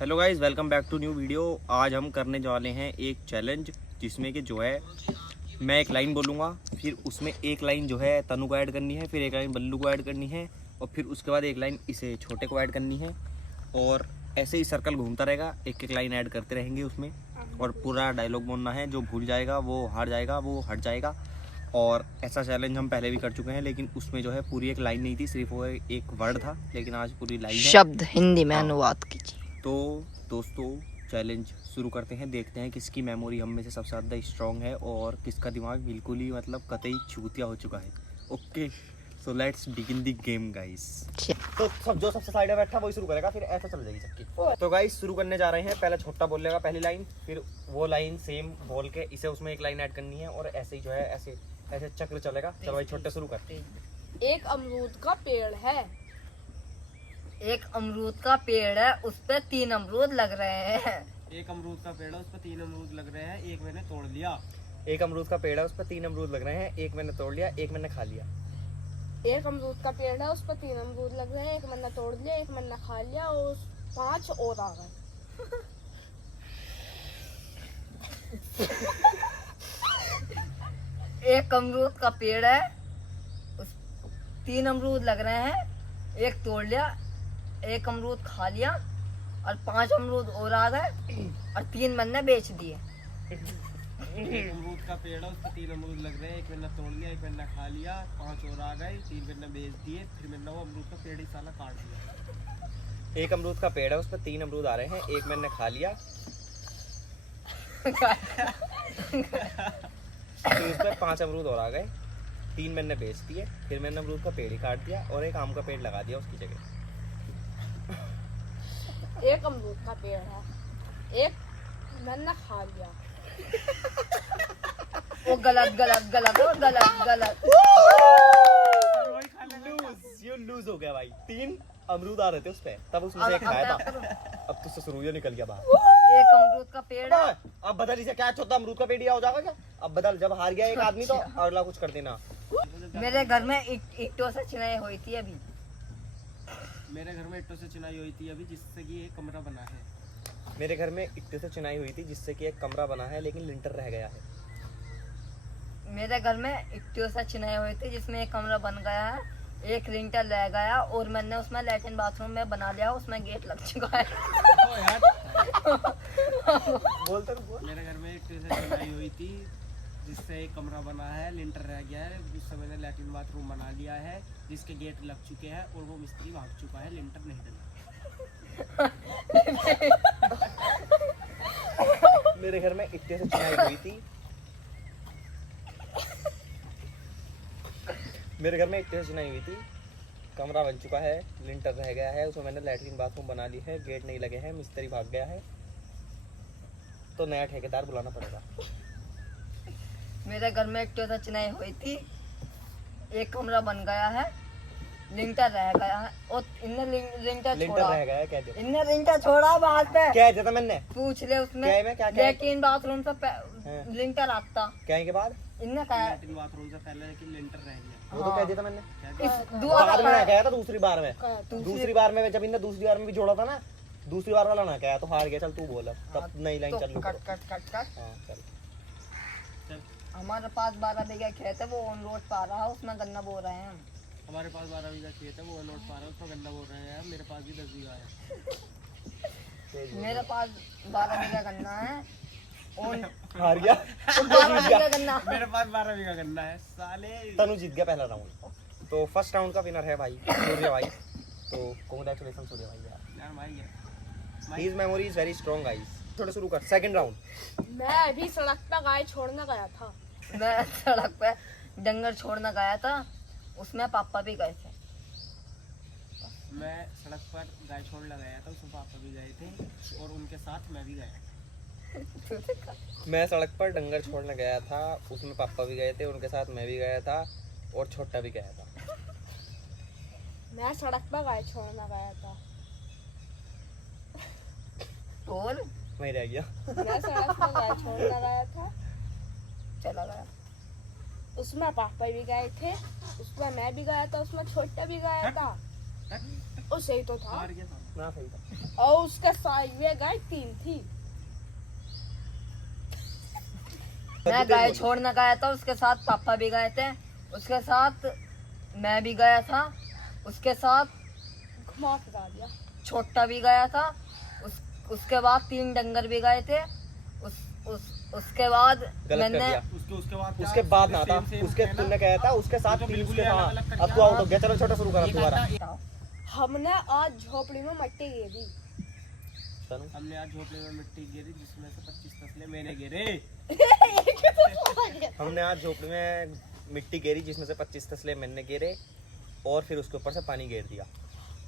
Hello guys, welcome back to new video. आज हम करने जा रहे हैं एक चैलेंज जिसमें कि जो है मैं एक लाइन बोलूँगा, फिर उसमें एक लाइन जो है तनु को ऐड करनी है, फिर एक लाइन बल्लू को ऐड करनी है और फिर उसके बाद एक लाइन इसे छोटे को ऐड करनी है और ऐसे ही सर्कल घूमता रहेगा। एक एक लाइन ऐड करते रहेंगे उसमें और पूरा डायलॉग बोलना है। जो भूल जाएगा वो हार जाएगा, वो हट जाएगा। और ऐसा चैलेंज हम पहले भी कर चुके हैं, लेकिन उसमें जो है पूरी एक लाइन नहीं थी, सिर्फ वो एक वर्ड था, लेकिन आज पूरी लाइन है। शब्द हिंदी में अनुवाद कीजिए। तो दोस्तों चैलेंज शुरू करते हैं, देखते हैं किसकी मेमोरी हम में से सबसे ज़्यादा स्ट्रॉन्ग है और किसका दिमाग बिल्कुल ही कतई चूतिया हो चुका है। Okay, so let's begin the game guys. तो जो सबसे साइड में बैठा वही शुरू करेगा, फिर ऐसा चल जाएगी सबकी। तो गाइस शुरू करने जा रहे हैं। पहले छोटा बोलेगा पहली लाइन, फिर वो लाइन सेम बोल के इसे उसमें एक लाइन ऐड करनी है और ऐसे ही जो है ऐसे ऐसे चक्र चलेगा। चलो भाई छोटे शुरू करते हैं। एक अमरूद का पेड़ है। एक अमरूद का पेड़ है, उस पे 3 अमरूद लग रहे हैं। एक अमरूद का पेड़ है, उस पर 3 अमरूद लग रहे हैं, एक मैंने तोड़ लिया। एक अमरूद का पेड़ है, उस पर 3 अमरूद लग रहे हैं, एक मैंने तोड़ लिया, एक मैंने खा लिया। एक अमरूद का पेड़ है, उस पर 3 अमरूद लग रहे हैं, एक मैंने तोड़ लिया, एक मैंने खा लिया और 5 और आ गए। एक अमरूद का पेड़ है, उस 3 अमरूद लग रहे हैं, एक तोड़ लिया, एक अमरूद खा लिया और 5 अमरूद और आ गए और 3 मैंने बेच दिए। एक अमरूद का पेड़ है, उस पर 3 अमरूद लग रहे हैं, एक मैंने तोड़ लिया, एक मैंने खा लिया, 5 और आ गए, 3 मैंने बेच दिए, फिर मैंने वो अमरूद का पेड़ ही साला काट दिया। एक अमरूद का पेड़ है, उस पर 3 अमरूद आ रहे हैं, एक मैंने खा लिया, फिर उस पर 5 अमरूद और आ गए, 3 मैंने बेच दिए, फिर मैंने अमरूद का पेड़ ही काट दिया और एक आम का पेड़ लगा दिया उसकी जगह। एक अमरूद का पेड़ है, एक मैंने खा लिया। वो गलत गलत गलत वो गलत गलत। यू लूज हो गया भाई। 3 अमरूद आ रहे थे उस पे, तब उसमें से एक खाया था। अब तुझसे शुरू ही निकल गया बाहर। एक अमरूद का पेड़ है। अब बदल, इसे क्या चौथा अमरूद का पेड़ ही हो जाएगा क्या? अब बदल, जब हार गया एक आदमी तो अगला कुछ कर देना। मेरे घर में ईंटों से चिनाई हुई थी अभी। मेरे घर में ईंटों से चिनाई हुई थी अभी, जिससे कि एक कमरा बना है। मेरे घर में ईंटों से चिनाई हुई थी जिससे कि एक कमरा बना है, लेकिन लिंटर रह गया है। मेरे घर में ईंटों से चिनाई हुई थी जिसमें एक कमरा बन गया है, एक लिंटर रह गया और मैंने उसमें लैट्रिन बाथरूम में बना लिया, उसमें गेट लग चुका है। बोलते बोल। मेरे घर में ईंटों से चिनाई हुई थी जिससे एक कमरा बना है, लिंटर रह गया है, जिससे मैंने लैट्रिन बाथरूम बना लिया है, जिसके गेट लग चुके हैं और वो मिस्त्री भाग चुका है, लिंटर नहीं डला। मेरे घर में ईंटों से चिनाई हुई थी। मेरे घर में ईंटों से चिनाई हुई थी, कमरा बन चुका है, लिंटर रह गया है, उसमें मैंने लैट्रिन बाथरूम बना ली है, गेट नहीं लगे हैं, मिस्त्री भाग गया है, तो नया ठेकेदार बुलाना पड़ेगा। मेरे घर में ईंटों से चिनाई हुई थी, एक कमरा बन गया है, लिंटर रह गया है और इनने लिंटर लिंटर छोड़ा। रह गया है, कह दे। इनने लिंटर छोड़ा बात पे। क्या देता मैंने? पूछ ले उसमें। क्या है मैं क्या क्या लैट्रिन बाथरूम से हाँ। लिंटर आता। क्या के बाद? इनने कहा लैट्रिन बाथरूम से पहले लेकिन लिंटर रह गया। वो तो कह दिया था मैंने। इस बाद में ना कहा था, दूसरी बार में। दूसरी दूसरी बार में जब इनने दूसरी बार में भी जोड़ा था ना, दूसरी बार वाला ना कहा तो हार गया। चल तू बोल, तब नई लाइन तो चल। Cut cut cut cut. हाँ चल। हमारे पास 12 बीघा खेत है, वो ऑन रोड पा रहा है, उसमें गन्ना बो रहे हैं हम। हमारे पास 12 बीघा खेत है, वो नोट पा रहा है, उसमें गन्ना बोल रहे हैं। मेरे पास भी 10 बीघा है। मेरे पास 12 बीघा गन्ना है और हार गया। 12 बीघा गन्ना। मेरे पास 12 बीघा गन्ना है साले। तनु जीत गया पहला राउंड। तो फर्स्ट राउंड का विनर है भाई सूर्य भाई। तो कांग्रेचुलेशन सूर्य भाई यार। भाई है। His memory is very strong guys। थोड़ा शुरू कर सेकंड राउंड। मैं अभी सड़क पर गाय छोड़ने गया था। मैं सड़क पे डंगर छोड़ने गया था, उसमें पापा भी गए थे। मैं सड़क पर गाय छोड़ने गया था, उसमें पापा भी गए थे और उनके साथ मैं भी गया। मैं सड़क पर डंगर छोड़ने गया था, उसमें पापा भी गए थे, उनके साथ मैं भी गया था और छोटा भी गया था। मैं सड़क पर गाय छोड़ने गया था। बोल। वहीं रह गया। मैं सड़क पर गाय छोड़ने गया था, चला गया। उसमें पापा भी गए थे, उसमें मैं भी गया था, उसमें छोटा भी गया था। उसे ही तो था। हार गया था। ना सही था। और उसके साइड में गाय 3 थी। मैं गाय छोड़ने गया था, उसके साथ पापा भी गए थे, उसके साथ मैं भी गया था, उसके साथ घुमा फिरा दिया। छोटा भी गया था, उसके बाद 3 डंगर भी गए थे, उसके बाद गलत कर मैंने दिया। उसके बाद क्या? उसके बाद ना था, सेम उसके है ना? तुमने कहा था उसके साथ तो 3 बिल्कुल उसके ही हाँ। अलग-अलग कर अब तू दिया। आउट हो गया, चलो छोटा शुरू करो दोबारा। हमने आज झोपड़ी में मट्टी गिरी। तनु हमने आज झोपड़े में मिट्टी गिरी जिसमें से 25 तसले मैंने गिरे। हमने आज झोपड़ी में मिट्टी गेरी जिसमें से 25 तसले मैंने गिरे और फिर उसके ऊपर से पानी गिर दिया।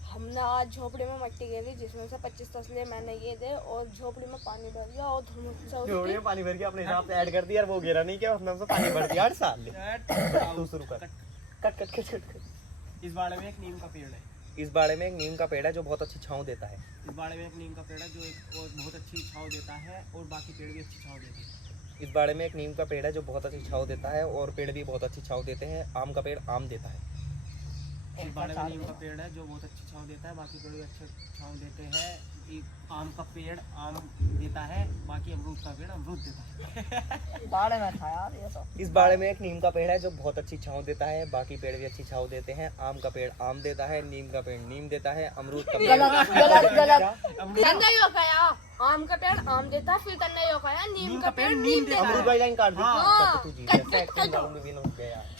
हमने आज झोपड़ी में मट्टी गिरी जिसमें से 25 तसले मैंने ये दे और झोपड़ी में पानी भर दिया और धुआं से झोपड़ी उसकी में पानी भर के अपने हिसाब से ऐड कर दिया और वो गिरा नहीं क्या, हमने उसमें पानी भर दिया। हर साल तू शुरू कर। Cut cut cut cut. इस बाड़े में एक नीम का पेड़ है। इस बाड़े में एक नीम का पेड़ है जो बहुत अच्छी छांव देता है। इस बाड़े में एक नीम का पेड़ है जो एक और बहुत अच्छी छांव देता है और बाकी पेड़ भी अच्छी छांव देते हैं। इस बाड़े में एक नीम का पेड़ है जो बहुत अच्छी छांव देता है और पेड़ भी बहुत अच्छी छांव देते हैं। आम का पेड़ आम देता है। इस बाड़े में नीम का पेड़ है जो बहुत अच्छी छांव देता है, बाकी पेड़ भी अच्छे छांव देते हैं। एक आम का पेड़ आम देता है, बाकी अमरूद का पेड़ अमरूद देता है। बाड़े में था यार ये तो। इस बाड़े में एक नीम का पेड़ है जो बहुत अच्छी छांव देता है, बाकी पेड़ भी अच्छी छांव देते हैं। आम का पेड़ आम देता है, नीम का पेड़ नीम देता है, अमरूद का पेड़ गलत गलत गलत। तन्ने यो कहा आम का पेड़ आम देता है, फिर तन्ने यो कहा नीम का पेड़ नीम देता अमरूद है। वाली लाइन काट दी। हाँ। तब तो तू जीत गया। सेकंड राउंड में विन हो गया यार।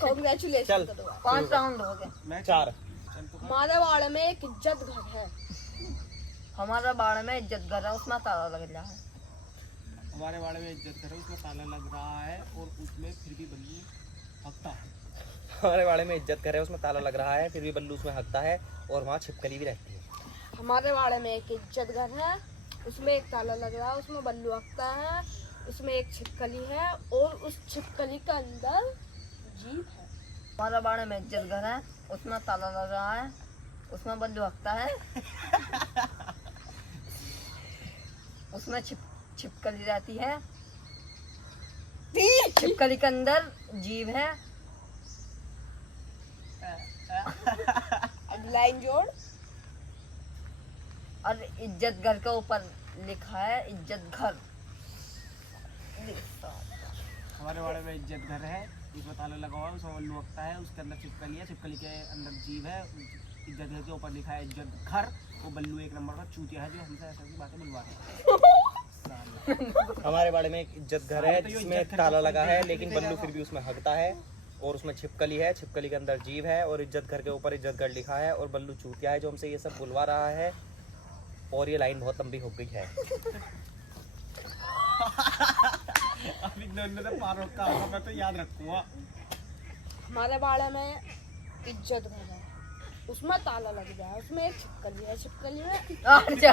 कांग्रेचुलेशन चल। कर दो। 5 राउंड हो गए। मैं 4। चल तो हमारे वाड़े में एक इज्जत घर है। हमारा बाड़े में इज्जत घर है, उसमें ताला लग रहा है। हमारे बाड़े में इज्जत करो, उसमें ताला लग रहा है और उसमें फिर भी बल्ली हकता है। हमारे बाड़े में इज्जत करे उसमें ताला लग रहा है, फिर भी बल्लू उसमें हकता है और वहाँ छिपकली भी रहती है। हमारे वाड़े में एक इज्जत घर है, उसमें एक ताला लग रहा है, उसमें बल्लू हकता है, उसमें एक छिपकली है और उस छिपकली के अंदर जीभ है। हमारा बाड़े में इज्जत घर है, उसमें ताला लग रहा है, उसमें बल्लू हकता है, उसमें छिपकली रहती है, छिपकली के अंदर जीभ है। अब लाइन जोड़। और इज्जत घर के ऊपर लिखा है इज्जत घर। हमारे बाड़े में इज्जत घर है, उसमें ताला लगा हुआ है, उसमें बल्लू हकता है, उसके अंदर छिपकली है, छिपकली के अंदर जीभ है। इज्जत घर के ऊपर लिखा है इज्जत घर। वो बल्लू एक नंबर का चूतिया है जो हमसे ऐसी बातें बुलवा रहा है। हमारे बाड़े में एक इज्जत घर है जिसमें ताला लगा है लेकिन बल्लू फिर भी उसमें हकता है और उसमें छिपकली है, छिपकली के अंदर जीभ है और इज्जत घर के ऊपर इज्जत घर लिखा है और बल्लू चूतिया है जो हमसे ये सब बुलवा रहा है। और ये लाइन बहुत लंबी हो गई है। अभी इन्होंने तो पार रोका होगा, मैं तो याद रखूंगा। हमारे बाड़े में इज्जत घर है, उसमें ताला लग गया है, उसमें एक छिपकली है, छिपकली में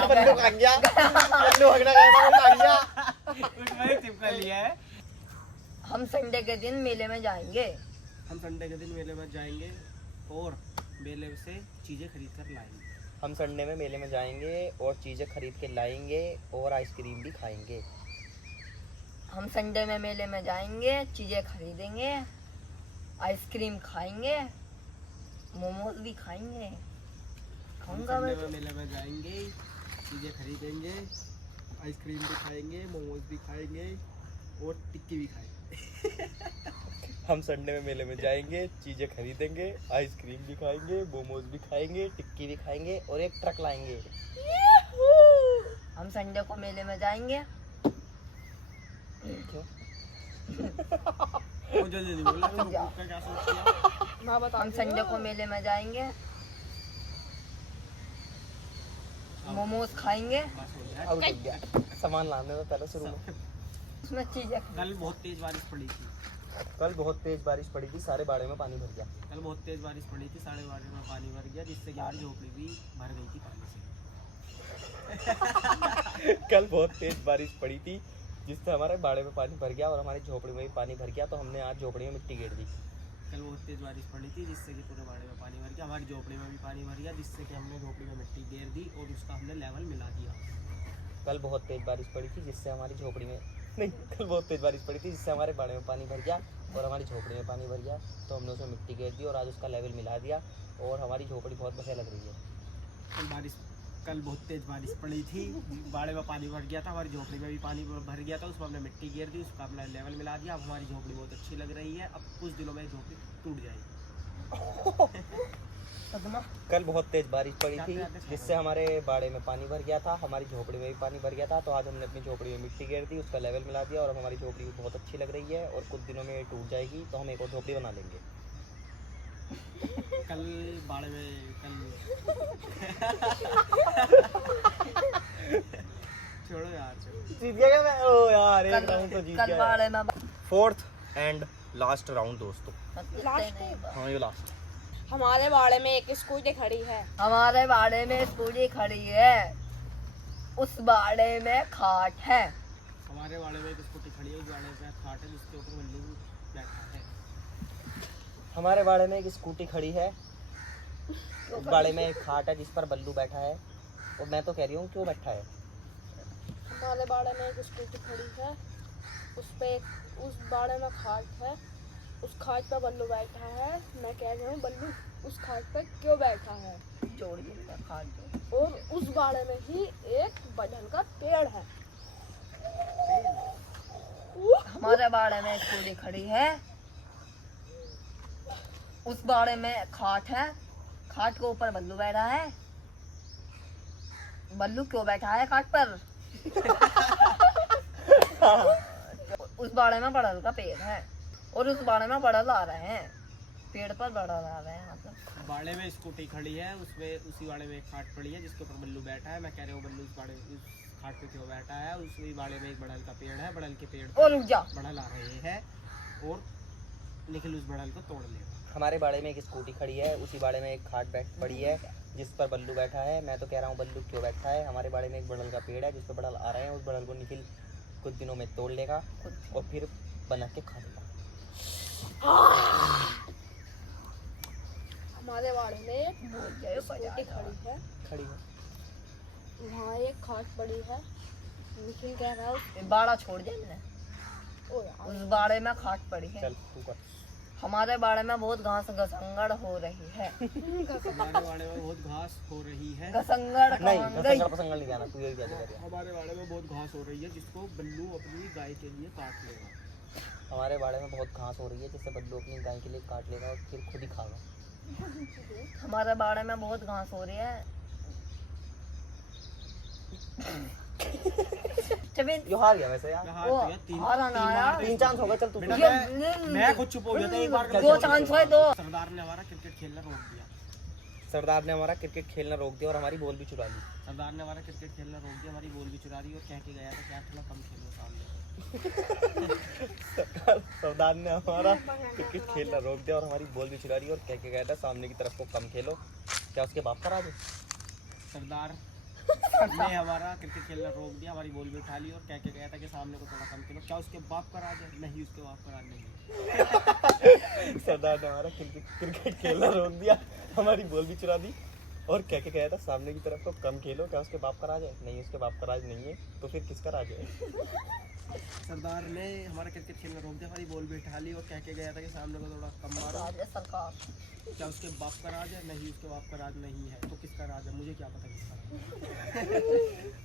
बल्लू भाग गया, बल्लू भागना गया, वो भाग गया। उसमें एक छिपकली है। हम संडे के दिन मेले में जाएंगे। हम संडे के दिन मेले में जाएंगे और मेले से चीजें खरीद कर लाएंगे। हम संडे में मेले में जाएंगे और चीज़ें खरीद के लाएंगे और आइसक्रीम भी खाएंगे। हम संडे में मेले में जाएंगे, चीजें खरीदेंगे, आइसक्रीम खाएंगे, मोमोज भी खाएंगे। हम खाऊंगा संडे मैं में मेले में जाएंगे, चीजें खरीदेंगे, आइसक्रीम भी खाएंगे, मोमोज भी खाएंगे और टिक्की भी खाएंगे। हम संडे में मेले में जाएंगे, चीज़ें खरीदेंगे, आइसक्रीम भी खाएंगे, मोमोज भी खाएंगे, टिक्की भी खाएंगे और एक ट्रक लाएंगे। हम संडे को मेले में जाएंगे। वो जल्दी बोला, उसका क्या सोच लिया? मैं बता हम संडे को मेले में जाएंगे, मोमोज खाएंगे, बस हो गया। आउट हो गया। सामान लाने में पहले शुरू में। उसमें चीजें कल बहुत तेज बारिश पड़ी थी। कल बहुत तेज बारिश पड़ी थी, सारे बाड़े में पानी भर गया। कल बहुत तेज बारिश पड़ी थी, साढ़े 12 में पानी भर गया जिससे कि हमारी झोपड़ी भी भर गई थी पानी से। कल बहुत तेज बारिश पड़ी थी जिससे हमारे बाड़े में पानी भर गया और हमारी झोपड़ी में भी पानी भर गया, तो हमने आज झोपड़ी में मिट्टी गेर दी। कल बहुत तेज बारिश पड़ी थी जिससे कि पूरे बाड़े में पानी भर गया, हमारी झोपड़ी में भी पानी भर गया जिससे कि हमने झोपड़ी में मिट्टी गेर दी और उसका हमने लेवल मिला दिया। कल बहुत तेज बारिश पड़ी थी जिससे हमारी झोपड़ी में नहीं कल बहुत तेज बारिश पड़ी थी जिससे हमारे बाड़े में पानी भर गया और हमारी झोपड़ी में पानी भर गया, तो हमने उसमें मिट्टी गेर दी और आज उसका लेवल मिला दिया और हमारी झोपड़ी बहुत बढ़िया लग रही है। कल बारिश कल बहुत तेज बारिश पड़ी थी, बाड़े में पानी भर गया था, हमारी झोपड़ी में भी पानी भर गया था, उसमें हमने मिट्टी गिर दी, उसका अपना लेवल मिला दिया। अब हमारी झोपड़ी बहुत अच्छी लग रही है। अब कुछ दिनों में झोपड़ी टूट जाएगी। कल बहुत तेज बारिश पड़ी थी जिससे हमारे बाड़े में पानी भर गया था, हमारी झोपड़ी में भी पानी भर गया था। तो आज हमने अपनी झोपड़ी में मिट्टी गिर दी, उसका लेवल मिला दिया और अब हमारी झोपड़ी बहुत अच्छी लग रही है और कुछ दिनों में ये टूट जाएगी तो हम एक और झोपड़ी बना लेंगे। कल बाड़े में छोड़ो यार, जीत गया क्या मैं? ओ यार एक राउंड तो जीत कल गया। बाड़े में फोर्थ एंड लास्ट राउंड दोस्तों। लास्ट हाँ ये लास्ट। हमारे बाड़े में एक स्कूटी खड़ी है। हमारे बाड़े में स्कूटी खड़ी है, उस बाड़े में खाट है। हमारे बाड़े में एक स्कूटी खड़ी है, उस बाड़े पे खाट है जिसके ऊपर बल्लू बैठा है। हमारे बाड़े में एक स्कूटी खड़ी है, उस बाड़े में एक खाट है जिस पर बल्लू बैठा है। और मैं तो कह रही हूँ क्यों बैठा है? हमारे बाड़े में एक स्कूटी खड़ी है, उस बाड़े में खाट है, उस खाट पर बल्लू बैठा है। मैं कह रही हूँ बल्लू उस खाट पर क्यों बैठा है? जोड़ दिया खाट को। और उस बाड़े में ही एक बड़हल का पेड़ है। हमारे बाड़े में स्कूटी खड़ी है, उस बाड़े में खाट है, खाट के ऊपर बल्लू बैठा है। बल्लू क्यों बैठा है खाट पर? उस बाड़े में बड़हल का पेड़ है और उस बाड़े में बड़हल आ रहे हैं, पेड़ पर बड़हल आ रहे हैं। मतलब बाड़े में स्कूटी खड़ी है, उसमें उसी बाड़े में एक खाट पड़ी है जिसके ऊपर बल्लू बैठा है। मैं कह रही हूँ बल्लू उस खाट पे क्यों बैठा है? उसी बाड़े में एक बड़हल का पेड़ है, बड़हल के पेड़ और रुक जा, बड़हल आ रहे हैं और निखिल उस बड़हल को तोड़ लेगा। हमारे बाड़े में एक स्कूटी खड़ी है, उसी बाड़े में एक खाट पड़ी है जिस पर बल्लू बैठा है। मैं तो कह रहा हूँ बल्लू क्यों बैठा है? हमारे बाड़े में एक बड़हल का पेड़ है जिस पर बड़हल आ रहे हैं, उस बड़हल को निखिल कुछ दिनों में तोड़ लेगा और फिर बना के खा लेगा। हमारे बाड़े में एक स्कूटी खड़ी है। वहाँ एक खाट पड़ी है। निखिल कह रहा है बाड़ा छोड़ दे मैंने। ओ यार, उस बाड़े में खाट पड़ी है। चल तू कर। हमारे बाड़े में बहुत घास घसंगड़ हो रही है। हमारे बाड़े में बहुत घास हो रही है। घसंगड़ नहीं कहाँ गई? घसंगड़ पसंगड़ नहीं जाना, तू यही क्या कर रहा है? हमारे बाड़े में बहुत घास हो रही है जिसको बल्लू अपनी गाय के लिए काट लेगा। हमारे बाड़े में बहुत घास हो रही है जिससे बल्लू अपनी गाय के लिए काट लेगा और फिर खुद ही खाएगा। हमारे बाड़े में बहुत घास हो रही है। चबिन, यो हार गया वैसे यार। हार वो गया, तीन हारा ना तीन यार। बार 3 चांस हो गए, चल तू बेटा, पूछ। मैं खुद चुप हो गया था एक बार। दो चांस हुए, दो। सरदार ने हमारा क्रिकेट खेलना रोक दिया। सरदार ने हमारा क्रिकेट खेलना रोक दिया और हमारी बॉल भी चुरा ली। सरदार ने हमारा क्रिकेट खेलना रोक दिया, हमारी बॉल भी चुरा दी और कह के गया था क्या थोड़ा कम खेलो सामने। सरदार ने हमारा क्रिकेट खेलना रोक दिया और हमारी बॉल भी चुरा दी और कह के गया था सामने की तरफ को कम खेलो। क्या उसके बाप का राज है? सरदार ने हमारा क्रिकेट खेलना रोक दिया, हमारी बॉल भी उठा ली और कह के गया था कि सामने को थोड़ा कम खेलो। क्या उसके बाप का राज है? नहीं, उसके बाप का राज नहीं है। सरदार ने हमारा क्रिकेट खेलना रोक दिया, हमारी बॉल भी चुरा दी और कह के गया था सामने की तरफ को कम खेलो। क्या उसके बाप का राज है? नहीं, उसके बाप का राज नहीं है। तो फिर किसका राज है? सरदार ने हमारा क्रिकेट खेलना रोक दिया, हमारी बॉल भी उठा ली और कह के गया था कि सामने को थोड़ा कम मारो। राज्य सरकार। क्या उसके बाप का राज है? नहीं, उसके बाप का राज नहीं है। तो किसका राज है? मुझे क्या पता किसका राज है।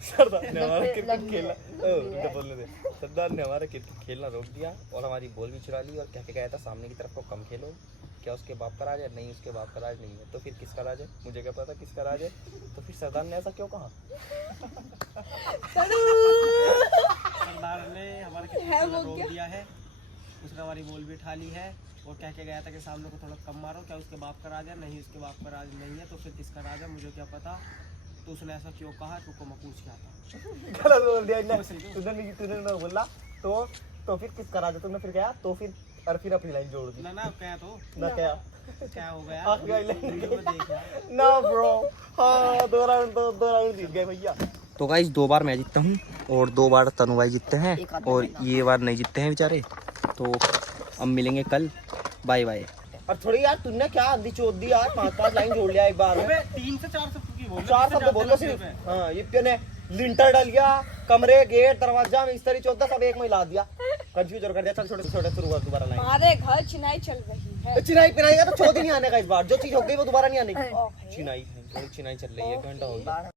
सरदार ने हमारा क्रिकेट खेलना तुझे बोलने दे। सरदार ने हमारा क्रिकेट खेलना रोक दिया और हमारी बॉल भी चुरा ली और कह के गया था सामने की तरफ को कम खेलो। क्या उसके बाप का राज है? नहीं, उसके बाप का राज नहीं है। तो फिर किसका राज है? मुझे क्या पता किसका राज है। तो फिर सरदार ने ऐसा क्यों कहा? सरदार ने हमारा क्रिकेट खेलना रोक दिया है, उसने हमारी बॉल भी उठा ली है और कह के गया था कि सामने को थोड़ा कम मारो। क्या उसके बाप का राज है? नहीं, उसके बाप का राज नहीं है। तो फिर किसका राज है? मुझे क्या पता। तो उसने ऐसा क्यों कहा? तुमको मैं पूछ क्या था। गलत बोल दिया तूने ना बोला। तो फिर किसका राज है? तुमने फिर कहा तो फिर अपनी लाइन जोड़ दी ना क्या तो ना। क्या क्या हो गया? आखिरी लाइन वीडियो में देख यार। ना ब्रो। हाँ, दो राउंड जीत गए भैया। तो गाइस 2 बार मैं जीतता हूँ और 2 बार तनु भाई जीतते हैं और ये बार नहीं जीतते हैं बेचारे। तो अब मिलेंगे कल। Bye bye. और थोड़ी यार तूने क्या आंधी चोद दी यार, 5 लाइन जोड़ लिया एक बार में। 3 से 4 शब्द की बोल 4 शब्द बोल लो सिर्फ। हाँ, ये ने लिंटर डाल गया, कमरे, गेट, दरवाजा, मिस्त्री, 14 सब एक में ला दिया। कंफ्यूज कर दिया। चल छोटे शुरू कर दोबारा लाइन। हमारे घर चिनाई चल रही है। चिनाई पिनाई का तो 14 दिन नहीं आने का इस बार। जो चीज हो गई वो दोबारा नहीं आने की। ओके। चिनाई चल रही है, 1 घंटा हो गया।